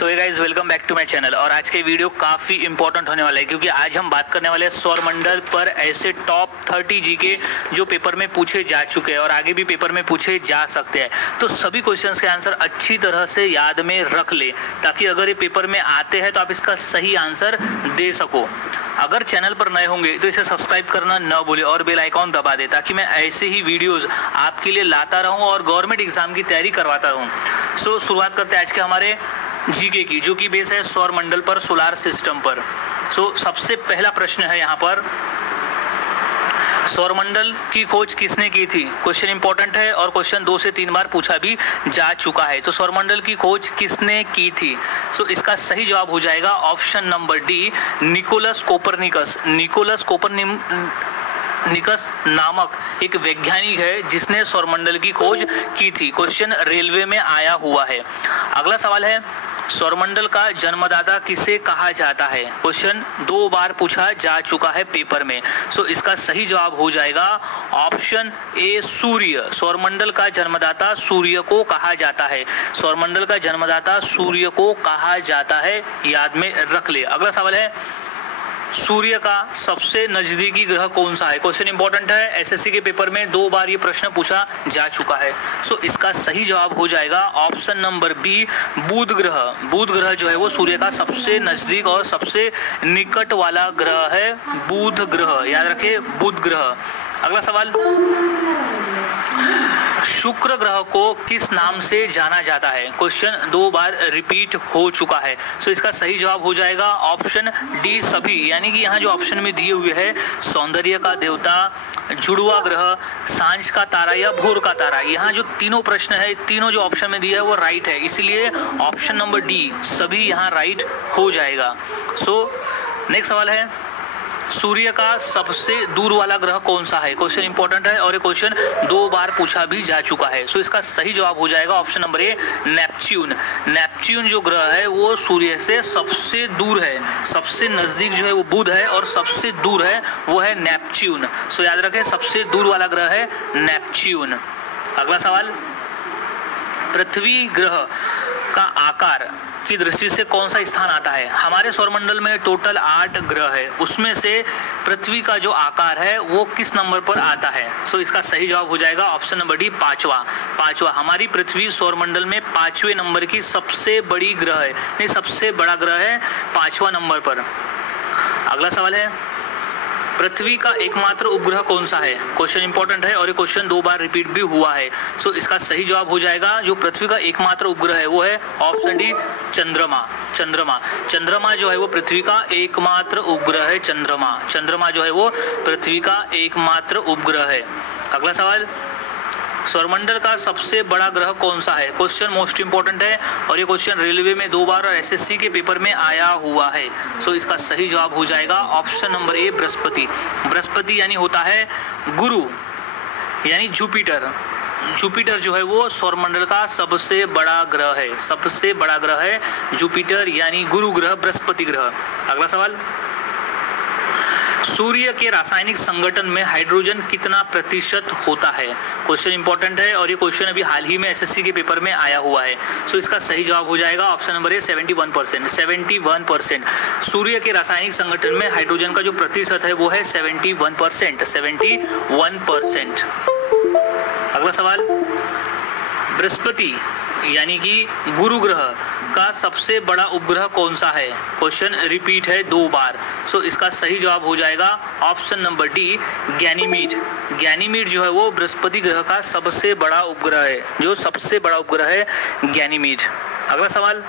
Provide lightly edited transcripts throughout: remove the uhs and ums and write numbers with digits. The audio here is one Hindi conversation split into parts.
So hey guys, welcome back to my channel. और आज के वीडियो काफ़ी इंपॉर्टेंट होने वाला है क्योंकि आज हम बात करने वाले हैं सौरमंडल पर ऐसे टॉप 30 जीके जो पेपर में पूछे जा चुके हैं और आगे भी पेपर में पूछे जा सकते हैं। तो सभी क्वेश्चंस के आंसर अच्छी तरह से याद में रख ले ताकि अगर ये पेपर में आते हैं तो आप इसका सही आंसर दे सको। अगर चैनल पर नए होंगे तो इसे सब्सक्राइब करना न भूले और बेल आइकॉन दबा दे ताकि मैं ऐसे ही वीडियोस आपके लिए लाता रहूं और गवर्नमेंट एग्जाम की तैयारी करवाता रहूं। सो शुरुआत करते हैं आज के हमारे जीके की, जो कि बेस है सौरमंडल पर, सोलार सिस्टम पर। सो सबसे पहला प्रश्न है यहाँ पर, सौरमंडल की खोज किसने की थी? क्वेश्चन इंपॉर्टेंट है और क्वेश्चन 2 से 3 बार पूछा भी जा चुका है। तो सौरमंडल की खोज किसने की थी? सो इसका सही जवाब हो जाएगा option number D, Nicholas Copernicus. Nicholas Copernicus नामक एक वैज्ञानिक है जिसने सौरमंडल की खोज की थी। क्वेश्चन रेलवे में आया हुआ है। अगला सवाल है, सौरमंडल का जन्मदाता किसे कहा जाता है? क्वेश्चन 2 बार पूछा जा चुका है पेपर में। सो इसका सही जवाब हो जाएगा ऑप्शन ए, सूर्य। सौरमंडल का जन्मदाता सूर्य को कहा जाता है। सौरमंडल का जन्मदाता सूर्य को कहा जाता है, याद में रख ले। अगला सवाल है, सूर्य का सबसे नजदीकी ग्रह कौन सा है? क्वेश्चन इंपॉर्टेंट है, एसएससी के पेपर में 2 बार ये प्रश्न पूछा जा चुका है। सो इसका सही जवाब हो जाएगा ऑप्शन नंबर बी, बुध ग्रह। बुध ग्रह जो है वो सूर्य का सबसे नजदीक और सबसे निकट वाला ग्रह है, बुध ग्रह। याद रखें, बुध ग्रह। अगला सवाल, शुक्र ग्रह को किस नाम से जाना जाता है? क्वेश्चन 2 बार रिपीट हो चुका है। सो इसका सही जवाब हो जाएगा ऑप्शन डी, सभी। यानी कि यहाँ जो ऑप्शन में दिए हुए हैं, सौंदर्य का देवता, जुड़वा ग्रह, सांझ का तारा या भोर का तारा, यहाँ जो तीनों प्रश्न है, तीनों जो ऑप्शन में दिया है वो राइट है, इसलिए ऑप्शन नंबर डी, सभी यहाँ राइट हो जाएगा। सो नेक्स्ट सवाल है, सूर्य का सबसे दूर वाला ग्रह कौन सा है? क्वेश्चन इंपॉर्टेंट है और ये क्वेश्चन 2 बार पूछा भी जा चुका है। सो इसका सही जवाब हो जाएगा ऑप्शन नंबर ए, नेपच्यून। नेपच्यून जो ग्रह है वो सूर्य से सबसे दूर है। सबसे नजदीक जो है वो बुध है और सबसे दूर है वो है नेपच्यून। सो याद रखें, सबसे दूर वाला ग्रह है नेपच्यून। अगला सवाल, पृथ्वी ग्रह का आकार की दृष्टि से कौन सा स्थान आता है? हमारे सौरमंडल में टोटल 8 ग्रह है, उसमें से पृथ्वी का जो आकार है वो किस नंबर पर आता है? सो इसका सही जवाब हो जाएगा ऑप्शन नंबर डी, 5वां। हमारी पृथ्वी सौरमंडल में 5वें नंबर की सबसे बड़ी ग्रह है, नहीं सबसे बड़ा ग्रह है 5वां नंबर पर। अगला सवाल है, पृथ्वी का एकमात्र उपग्रह कौन सा है? क्वेश्चन इंपॉर्टेंट है और ये क्वेश्चन 2 बार रिपीट भी हुआ है। सो इसका सही जवाब हो जाएगा, जो पृथ्वी का एकमात्र उपग्रह है वो है ऑप्शन डी, चंद्रमा। चंद्रमा जो है वो पृथ्वी का एकमात्र उपग्रह है। चंद्रमा जो है वो पृथ्वी का एकमात्र उपग्रह है। अगला सवाल, सौरमंडल का सबसे बड़ा ग्रह कौन सा है? क्वेश्चन मोस्ट इंपॉर्टेंट है और ये क्वेश्चन रेलवे में 2 बार और एसएससी के पेपर में आया हुआ है। सो इसका सही जवाब हो जाएगा ऑप्शन नंबर ए, बृहस्पति। बृहस्पति यानी होता है गुरु, यानी जुपिटर। जुपिटर जो है वो सौरमंडल का सबसे बड़ा ग्रह है। सबसे बड़ा ग्रह है जुपिटर, यानी गुरु ग्रह, बृहस्पति ग्रह। अगला सवाल, सूर्य के रासायनिक संगठन में हाइड्रोजन कितना प्रतिशत होता है? क्वेश्चन इंपॉर्टेंट है और ये क्वेश्चन अभी हाल ही में एसएससी के पेपर में आया हुआ है। सो इसका सही जवाब हो जाएगा ऑप्शन नंबर ए, 71%। 71%। सूर्य के रासायनिक संगठन में हाइड्रोजन का जो प्रतिशत है वो है 71%। 71%। अगला सवाल, बृहस्पति यानी कि गुरु ग्रह का सबसे बड़ा उपग्रह कौन सा है? क्वेश्चन रिपीट है 2 बार। सो इसका सही जवाब हो जाएगा option number D, Ganymede. Ganymede जो है वो बृहस्पति ग्रह का सबसे बड़ा उपग्रह है, जो सबसे बड़ा उपग्रह है गैनीमीड। अगला सवाल,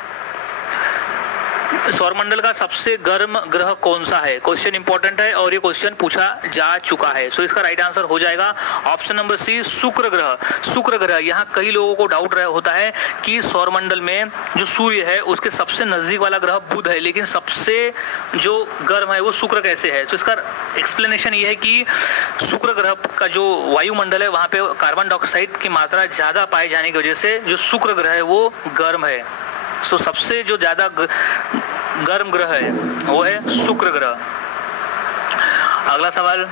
सौरमंडल का सबसे गर्म ग्रह कौन सा है? क्वेश्चन इंपॉर्टेंट है और ये क्वेश्चन पूछा जा चुका है। सो इसका राइट आंसर हो जाएगा ऑप्शन नंबर सी, शुक्र ग्रह। शुक्र ग्रह, यहाँ कई लोगों को डाउट होता है कि सौरमंडल में जो सूर्य है उसके सबसे नजदीक वाला ग्रह बुध है, लेकिन सबसे जो गर्म है वो शुक्र कैसे है? तो इसका एक्सप्लेनेशन ये है कि शुक्र ग्रह का जो वायुमंडल है वहाँ पे कार्बन डाइऑक्साइड की मात्रा ज्यादा पाए जाने की वजह से जो शुक्र ग्रह है वो गर्म है। सो सबसे जो ज्यादा गर्म ग्रह है वो है शुक्र ग्रह। अगला सवाल,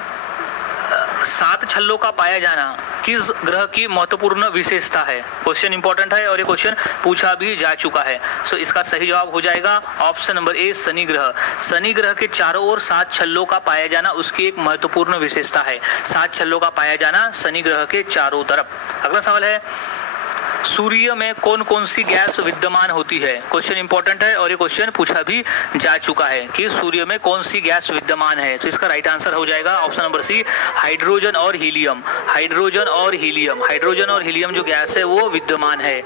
7 छल्लों का पाया जाना किस ग्रह की महत्वपूर्ण विशेषता है? क्वेश्चन इंपॉर्टेंट है और ये क्वेश्चन पूछा भी जा चुका है। सो इसका सही जवाब हो जाएगा ऑप्शन नंबर ए, शनि ग्रह। शनि ग्रह के चारों ओर 7 छल्लों का पाया जाना उसकी एक महत्वपूर्ण विशेषता है। 7 छल्लों का पाया जाना शनि ग्रह के चारों तरफ। अगला सवाल है, सूर्य में कौन कौन सी गैस विद्यमान होती है? क्वेश्चन इंपॉर्टेंट है और ये क्वेश्चन पूछा भी जा चुका है कि सूर्य में कौन सी गैस विद्यमान है। तो इसका राइट आंसर हो जाएगा ऑप्शन नंबर सी, हाइड्रोजन और हीलियम। हाइड्रोजन और हीलियम, हाइड्रोजन और हीलियम जो गैस है वो विद्यमान है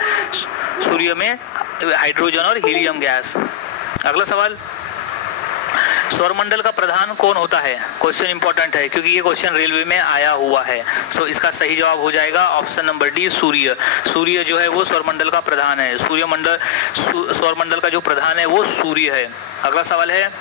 सूर्य में, हाइड्रोजन और हीलियम गैस। अगला सवाल, सौरमंडल का प्रधान कौन होता है? क्वेश्चन इंपॉर्टेंट है क्योंकि ये क्वेश्चन रेलवे में आया हुआ है। सो इसका सही जवाब हो जाएगा ऑप्शन नंबर डी, सूर्य। सूर्य जो है वो सौरमंडल का प्रधान है। सौरमंडल का जो प्रधान है वो सूर्य है। अगला सवाल है,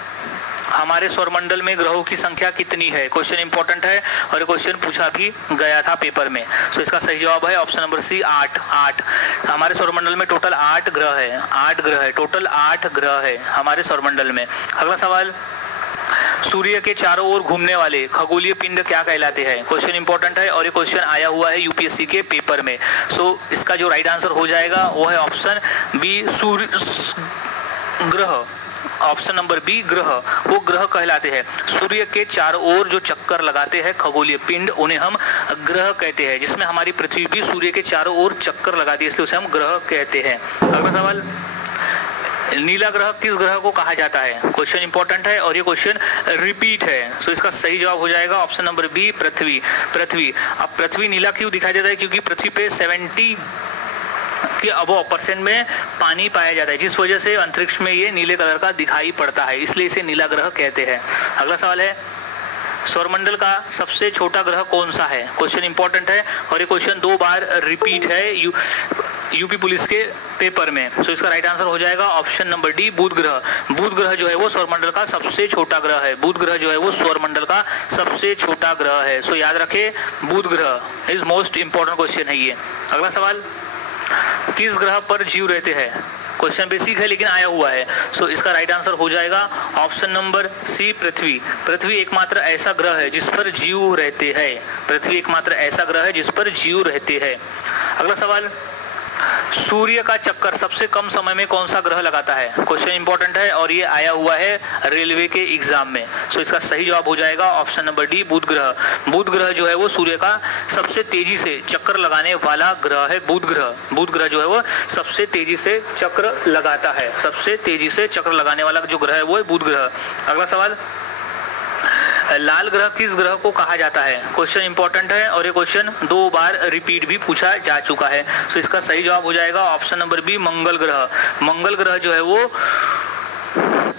हमारे सौरमंडल में ग्रहों की संख्या कितनी है? क्वेश्चन इंपॉर्टेंट है और ये क्वेश्चन पूछा भी गया था पेपर में। सो इसका सही जवाब है ऑप्शन नंबर सी, 8। हमारे सौरमंडल में टोटल 8 ग्रह है। 8 ग्रह है, टोटल 8 ग्रह है हमारे सौरमंडल में। अगला सवाल, सूर्य के चारों ओर घूमने वाले खगोलीय पिंड क्या कहलाते हैं? क्वेश्चन इंपॉर्टेंट है और ये क्वेश्चन आया हुआ है यूपीएससी के पेपर में। सो इसका जो राइट आंसर हो जाएगा वो है ऑप्शन बी, सूर्य ग्रह। ऑप्शन नंबर बी, ग्रह। वो ग्रह कहलाते हैं। सूर्य के चारों ओर जो चक्कर लगाते हैं खगोलीय पिंड, उन्हें हम ग्रह कहते हैं। जिसमें हमारी पृथ्वी भी सूर्य के चारों ओर चक्कर लगाती है, इसलिए उसे हम ग्रह कहते हैं। अगला सवाल, नीला ग्रह किस ग्रह को कहा जाता है? क्वेश्चन इंपॉर्टेंट है और ये क्वेश्चन रिपीट है। सो इसका सही जवाब हो जाएगा ऑप्शन नंबर बी, पृथ्वी। पृथ्वी। अब पृथ्वी नीला क्यों दिखाई देता है? क्योंकि पृथ्वी पे 70 के अबव % में पानी पाया जाता है, जिस वजह से अंतरिक्ष में ये नीले कलर का दिखाई पड़ता है, इसलिए इसे नीला ग्रह कहते हैं। अगला सवाल है, सौरमंडल का सबसे छोटा ग्रह कौन सा है? क्वेश्चन इंपॉर्टेंट है और ये क्वेश्चन 2 बार रिपीट है यूपी पुलिस के पेपर में। सो इसका राइट आंसर हो जाएगा ऑप्शन नंबर डी, बुध ग्रह। बुध ग्रह जो है वो सौरमंडल का सबसे छोटा ग्रह है। बुध ग्रह जो है वो सौरमंडल का सबसे छोटा ग्रह है। सो याद रखें, बुध ग्रह इज मोस्ट इंपॉर्टेंट क्वेश्चन है ये। अगला सवाल, किस ग्रह पर जीव रहते हैं? क्वेश्चन बेसिक है लेकिन आया हुआ है। सो इसका राइट आंसर हो जाएगा ऑप्शन नंबर सी, पृथ्वी। पृथ्वी एकमात्र ऐसा ग्रह है जिस पर जीव रहते हैं। पृथ्वी एकमात्र ऐसा ग्रह है जिस पर जीव रहते हैं। अगला सवाल, सूर्य का चक्कर सबसे कम समय में कौन सा ग्रह लगाता है? क्वेश्चन इंपॉर्टेंट है और ये आया हुआ है रेलवे के एग्जाम में। सो इसका सही जवाब हो जाएगा ऑप्शन नंबर डी, बुध ग्रह। बुध ग्रह जो है वो सूर्य का सबसे तेजी से चक्कर लगाने वाला ग्रह है। बुध ग्रह। बुध ग्रह जो है वो सबसे तेजी से चक्र लगाता है। सबसे तेजी से चक्र लगाने वाला जो ग्रह है वो है बुध ग्रह। अगला सवाल, लाल ग्रह किस ग्रह को कहा जाता है? क्वेश्चन इंपॉर्टेंट है और ये क्वेश्चन 2 बार रिपीट भी पूछा जा चुका है। सो इसका सही जवाब हो जाएगा ऑप्शन नंबर बी, मंगल ग्रह। मंगल ग्रह जो है वो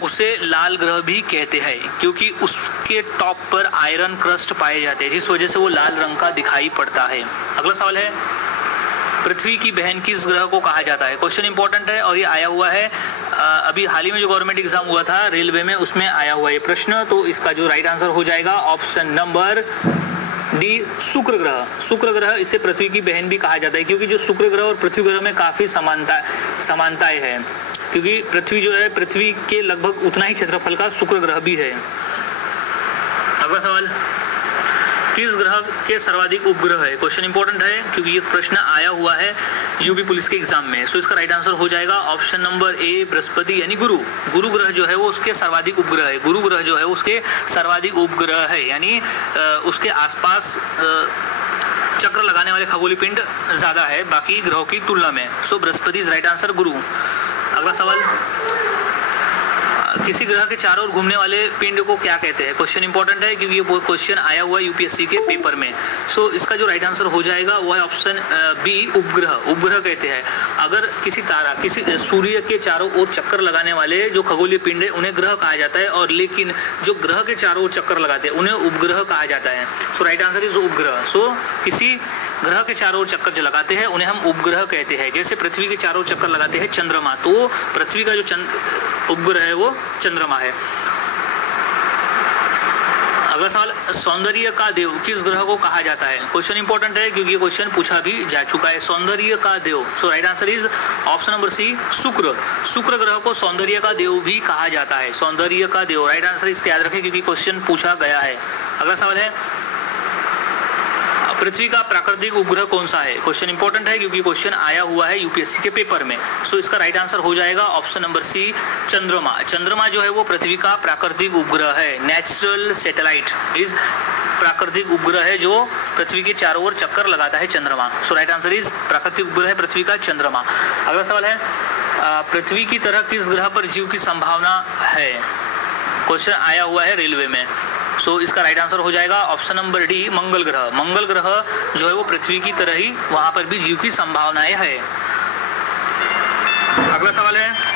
उसे लाल ग्रह भी कहते हैं क्योंकि उसके टॉप पर आयरन क्रस्ट पाए जाते हैं, जिस वजह से वो लाल रंग का दिखाई पड़ता है। अगला सवाल है, पृथ्वी की बहन किस ग्रह को कहा जाता है? क्वेश्चन इंपॉर्टेंट है और ये आया हुआ है अभी हाल ही में जो गवर्नमेंट एग्जाम हुआ था रेलवे में, उसमें आया हुआ है प्रश्न। तो इसका जो राइट आंसर हो जाएगा ऑप्शन नंबर डी, शुक्र ग्रह। शुक्र ग्रह, इसे पृथ्वी की बहन भी कहा जाता है क्योंकि जो शुक्र ग्रह और पृथ्वी ग्रह में काफी समानताएं हैं, क्योंकि पृथ्वी जो है पृथ्वी के लगभग उतना ही क्षेत्रफल का शुक्र ग्रह भी है। अगला सवाल, किस ग्रह के सर्वाधिक उपग्रह है? क्वेश्चन इंपॉर्टेंट है क्योंकि ये प्रश्न आया हुआ है यूपी पुलिस के एग्जाम में। सो इसका राइट आंसर हो जाएगा ऑप्शन नंबर ए, बृहस्पति यानी गुरु। गुरु ग्रह जो है वो उसके सर्वाधिक उपग्रह है। गुरु ग्रह जो है उसके सर्वाधिक उपग्रह है, यानी उसके आसपास चक्र लगाने वाले खगोलीय पिंड ज्यादा है बाकी ग्रहों की तुलना में। सो बृहस्पति इज राइट आंसर, गुरु। अगला सवाल, किसी ग्रह के चारों ओर घूमने वाले पिंड को क्या कहते हैं? क्वेश्चन इंपॉर्टेंट है क्योंकि ये क्वेश्चन आया हुआ है यूपीएससी के पेपर में। सो इसका जो राइट आंसर हो जाएगा वो है ऑप्शन बी, उपग्रह। उपग्रह कहते हैं अगर किसी तारा, किसी सूर्य के चारों ओर चक्कर लगाने वाले जो खगोलीय पिंड है उन्हें ग्रह कहा जाता है, और लेकिन जो ग्रह के चारों ओर चक्कर लगाते हैं उन्हें उपग्रह कहा जाता है। सो राइट आंसर इज उपग्रह। सो किसी ग्रह के चारों ओर चक्कर जो लगाते हैं उन्हें हम उपग्रह कहते हैं। जैसे पृथ्वी के चारों ओर चक्कर लगाते हैं चंद्रमा, तो पृथ्वी का जो उपग्रह है वो चंद्रमा है। अगला सवाल, सौंदर्य का देव किस ग्रह को कहा जाता है? क्वेश्चन इंपॉर्टेंट है क्योंकि ये क्वेश्चन पूछा भी जा चुका है। सौंदर्य का देव। So right answer is option number C, शुक्र। शुक्र ग्रह को सौंदर्य का देव भी कहा जाता है। सौंदर्य का देव, राइट आंसर इसका याद रखें क्योंकि क्वेश्चन पूछा गया है। अगला सवाल है, पृथ्वी का प्राकृतिक उपग्रह कौन सा है? क्वेश्चन इंपॉर्टेंट है क्योंकि क्वेश्चन आया हुआ है यूपीएससी के पेपर में। सो इसका राइट आंसर हो जाएगा ऑप्शन नंबर सी, चंद्रमा। चंद्रमा जो है वो पृथ्वी का प्राकृतिक उपग्रह है। नेचुरल सैटेलाइट इज प्राकृतिक उपग्रह है जो पृथ्वी के चारों ओर चक्कर लगाता है, चंद्रमा। सो राइट आंसर इज प्राकृतिक उपग्रह है पृथ्वी का चंद्रमा। अगला सवाल है पृथ्वी की तरह किस ग्रह पर जीव की संभावना है? क्वेश्चन आया हुआ है रेलवे में। सो इसका राइट आंसर हो जाएगा ऑप्शन नंबर डी, मंगल ग्रह। मंगल ग्रह जो है वो पृथ्वी की तरह ही वहां पर भी जीव की संभावनाएं है। अगला सवाल है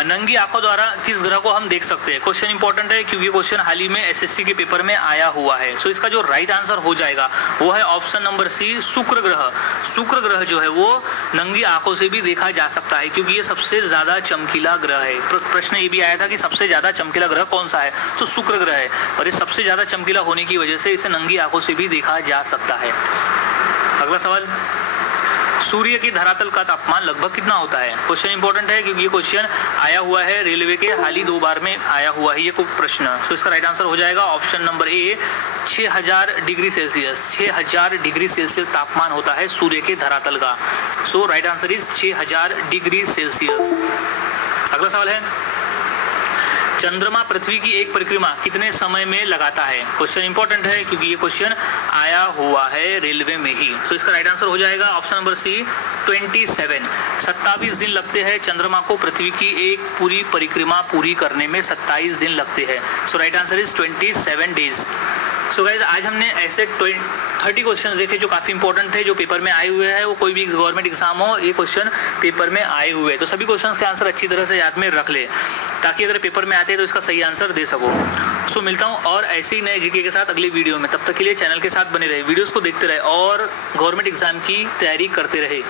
नंगी आंखों द्वारा किस ग्रह को हम देख सकते हैं? क्वेश्चन इंपॉर्टेंट है क्योंकि क्वेश्चन हाल ही में एसएससी के पेपर में आया हुआ है। सो इसका जो राइट आंसर हो जाएगा वो है ऑप्शन नंबर सी, शुक्र ग्रह। शुक्र ग्रह जो है वो नंगी आंखों से भी देखा जा सकता है क्योंकि ये सबसे ज्यादा चमकीला ग्रह है। प्रश्न ये भी आया था कि सबसे ज्यादा चमकीला ग्रह कौन सा है, तो शुक्र ग्रह है। और ये सबसे ज्यादा चमकीला होने की वजह से इसे नंगी आंखों से भी देखा जा सकता है। अगला सवाल, सूर्य की धरातल का तापमान लगभग कितना होता है? क्वेश्चन इंपॉर्टेंट है क्योंकि ये क्वेश्चन आया हुआ है रेलवे के हाल ही 2 बार में आया हुआ है ये प्रश्न। सो इसका राइट आंसर हो जाएगा option number A, 6000 degree Celsius. 6000 degree Celsius तापमान होता है सूर्य के धरातल का। So right answer is 6000 degree Celsius. अगला सवाल है चंद्रमा पृथ्वी की एक परिक्रमा कितने समय में लगाता है? क्वेश्चन इंपॉर्टेंट है क्योंकि ये क्वेश्चन आया हुआ है रेलवे में ही। सो इसका राइट आंसर हो जाएगा ऑप्शन नंबर सी, 27। 27 दिन लगते हैं चंद्रमा को पृथ्वी की एक पूरी परिक्रमा पूरी करने में 27 दिन लगते हैं। So right answer is 27 days. So guys आज हमने ऐसे 30 क्वेश्चन देखे जो काफ़ी इंपॉर्टेंट थे, जो पेपर में आए हुए हैं। वो कोई भी गवर्नमेंट एग्जाम हो, ये क्वेश्चन पेपर में आए हुए हैं। तो सभी क्वेश्चंस के आंसर अच्छी तरह से याद में रख ले ताकि अगर पेपर में आते हैं तो इसका सही आंसर दे सको। सो मिलता हूँ और ऐसे ही नए जीके के साथ अगली वीडियो में। तब तक के लिए चैनल के साथ बने रहे, वीडियोज़ को देखते रहे और गवर्नमेंट एग्जाम की तैयारी करते रहे।